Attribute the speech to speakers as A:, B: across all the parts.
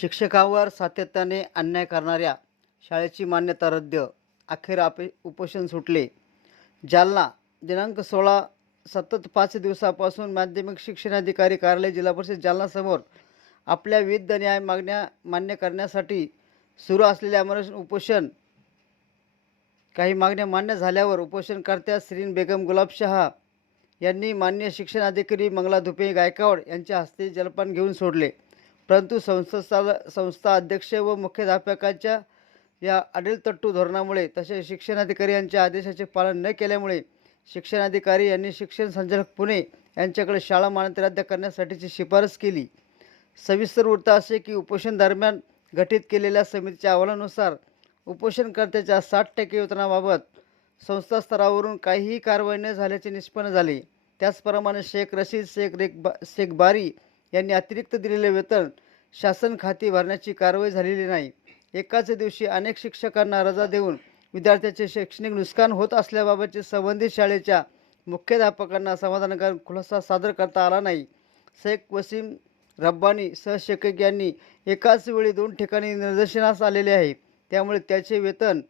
A: शिक्षकांवर सातत्याने अन्याय करणाऱ्या शाळेची मान्यता रद्द अखेर आपे उपोषण सुटले. जालना दिनांक सोळा सतत पाच दिवसापासून माध्यमिक शिक्षणाधिकारी कार्यालय जिल्हा परिषद जालनासमोर आपल्या विविध न्याय मागण्या मान्य करण्यासाठी सुरू असलेल्या आमरण उपोषण काही मागण्या मान्य झाल्यावर उपोषणकर्त्या श्रीन बेगम गुलाबशहा यांनी मान्य शिक्षणाधिकारी मंगला धुपे गायकवाड यांच्या हस्ते जलपान घेऊन सोडले. परंतु संस्था संस्था अध्यक्ष व मुख्याध्यापकाच्या या अडीलतट्टू धोरणामुळे तसेच शिक्षणाधिकारी यांच्या आदेशाचे पालन न केल्यामुळे शिक्षणाधिकारी यांनी शिक्षण संचालक पुणे यांच्याकडे शाळा मान्यता रद्द करण्यासाठीची शिफारस केली. सविस्तर वृत्त असे की उपोषण दरम्यान गठीत केलेल्या समितीच्या अहवालानुसार उपोषणकर्त्याच्या साठ टक्के वेतनाबाबत संस्था स्तरावरून काहीही कारवाई न झाल्याचे निष्पन्न झाले. त्याचप्रमाणे शेख रशीद शेख रेख बा शेख बारी यांनी अतिरिक्त दिलेले वेतन शासन खाती भरण्याची कारवाई झालेली नाही. एकाच दिवशी अनेक शिक्षकांना रजा देऊन विद्यार्थ्याचे शैक्षणिक नुकसान होत असल्याबाबतचे संबंधित शाळेच्या मुख्याध्यापकांना समाधानकारक खुलासा सादर करता आला नाही. शेख वसीम रब्बानी सहशिक्षक यांनी एकाच वेळी दोन ठिकाणी निदर्शनास आलेले आहे. त्यामुळे त्याचे वेतन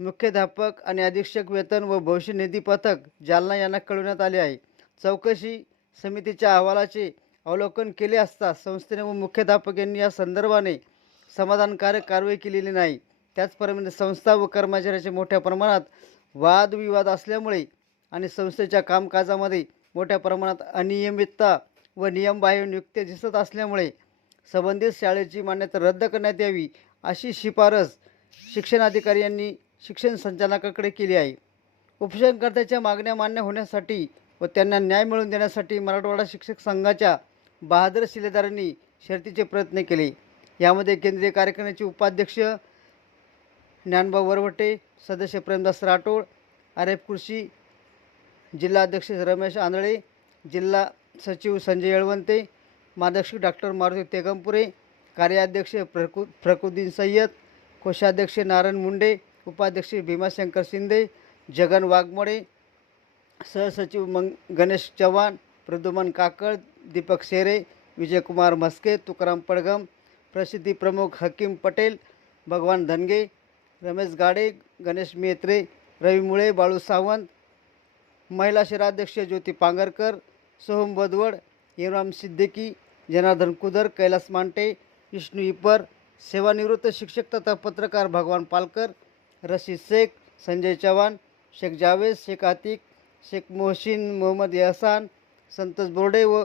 A: मुख्याध्यापक आणि अधीक्षक वेतन व भविष्य निधी पथक जालना यांना कळवण्यात आले आहे. चौकशी समितीच्या अहवालाचे अवलोकन केले असता संस्थेने व मुख्याध्यापक यांनी या संदर्भाने समाधानकारक कारवाई केलेली नाही. त्याचप्रमाणे संस्था व कर्मचाऱ्याचे मोठ्या प्रमाणात वादविवाद असल्यामुळे आणि संस्थेच्या कामकाजामध्ये मोठ्या प्रमाणात अनियमितता व नियमबाह्य नियुक्त्या दिसत असल्यामुळे संबंधित शाळेची मान्यता रद्द करण्यात यावी अशी शिफारस शिक्षणाधिकारी यांनी शिक्षण संचालकाकडे केली आहे. उपोषणकर्त्याच्या मागण्या मान्य होण्यासाठी व त्यांना न्याय मिळवून देण्यासाठी मराठवाडा शिक्षक संघाच्या बहादर शिलेदारांनी शर्तीचे प्रयत्न केले. यामध्ये केंद्रीय कार्यक्रमाचे उपाध्यक्ष ज्ञानभाऊ वरवटे सदस्य प्रेमदास राठोड आर एफ कृषी जिल्हाध्यक्ष रमेश आंधळे जिल्हा सचिव संजय येळवंते मार्गदर्शक डॉक्टर मारुती तेगमपुरे कार्याध्यक्ष प्रकु प्रकुद्दीन सय्यद कोषाध्यक्ष नारायण मुंडे उपाध्यक्ष भीमाशंकर शिंदे जगन वाघमोडे सहसचिव मंग गणेश चव्हाण प्रद्युमन काकड दीपक शेरे विजयकुमार म्हस्के तुकाराम पडगम प्रसिद्धी प्रमुख हकीम पटेल भगवान धनगे रमेश गाडे गणेश मेत्रे रवी मुळे बाळू सावंत महिला शहराध्यक्ष ज्योती पांगरकर सोहम बदवड इराम सिद्दीकी जनार्दन कुदर कैलास मांटे विष्णू इपर सेवानिवृत्त शिक्षक तथा पत्रकार भगवान पालकर रशीद शेख संजय चव्हाण शेख जावेद शेख आतिक शेख मोहसिन मोहम्मद एहसान संतोष बोर्डे व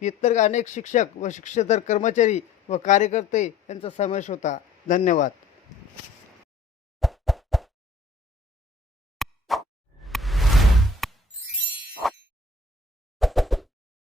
A: इतर अनेक शिक्षक व शिक्षेतर कर्मचारी व कार्यकर्ते यांचा समावेश होता. धन्यवाद.